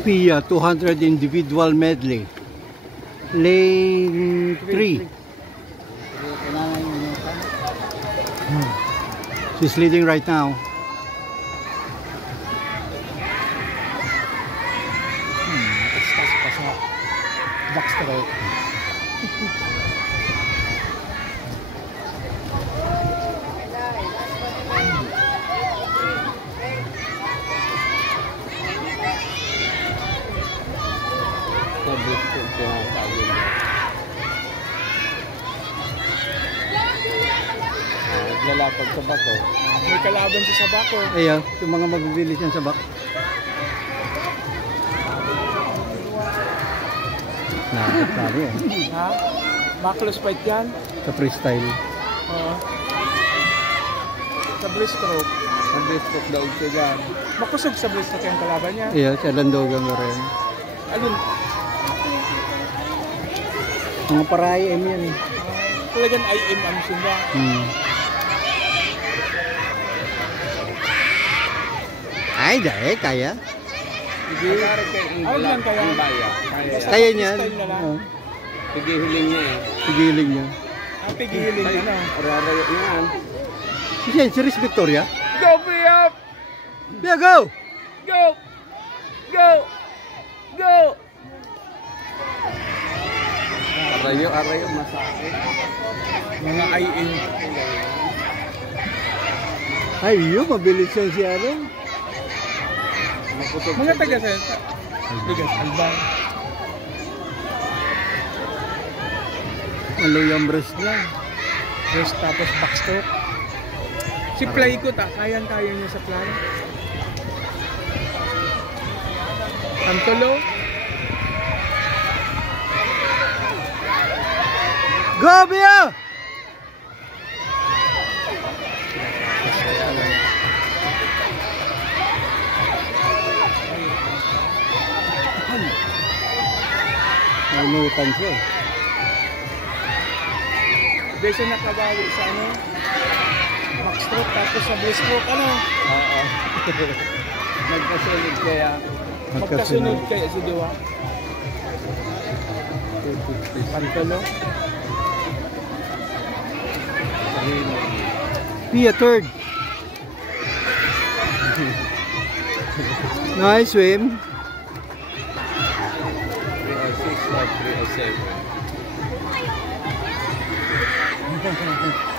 Pia 200 individual medley. Lane 3. She's leading right now. Backstroke. Lalapag sa bako. May kalaban sa bako. Ayan, yung mga magbibilis yan sa bak. Nakakatari yan. Ha? Backless fight yan? Sa freestyle. Oo. Sa breaststroke. Sa breaststroke daw siya dyan. Makusog sa breaststroke yung kalaban niya. Ayan, sa Landogan mo rin. Alin? Mga parahay M yan eh. Talagang IM ano sila. Ay, dahil, kaya. Sige. Ano lang kaya? Kaya niyan. Freestyle na lang. Pigihiling niya eh. Pigiling niya. Ang pigiling niya na. Ararayo yan. Siya, si Riz Victoria. Go, Pia! Pia, go! Go! Go! Go! Arayo masakit. Mga IM. Ay, yun, mabilis yan si ano. Mga taga-senta. Taga-Alban. Maluyang breast lang. Breast tapos backstroke. Si Play ko kayang-kaya niya sa Play. Antolo. Go, Pia! Nanutan siya. Beso nakabawi sa ano? Backstroke tapos sa breaststroke ano? Oo. Nagkasunod kaya. Magkasunod kaya si Diwa. Pantolo. Pia, third. Nice swim. 306 or 307.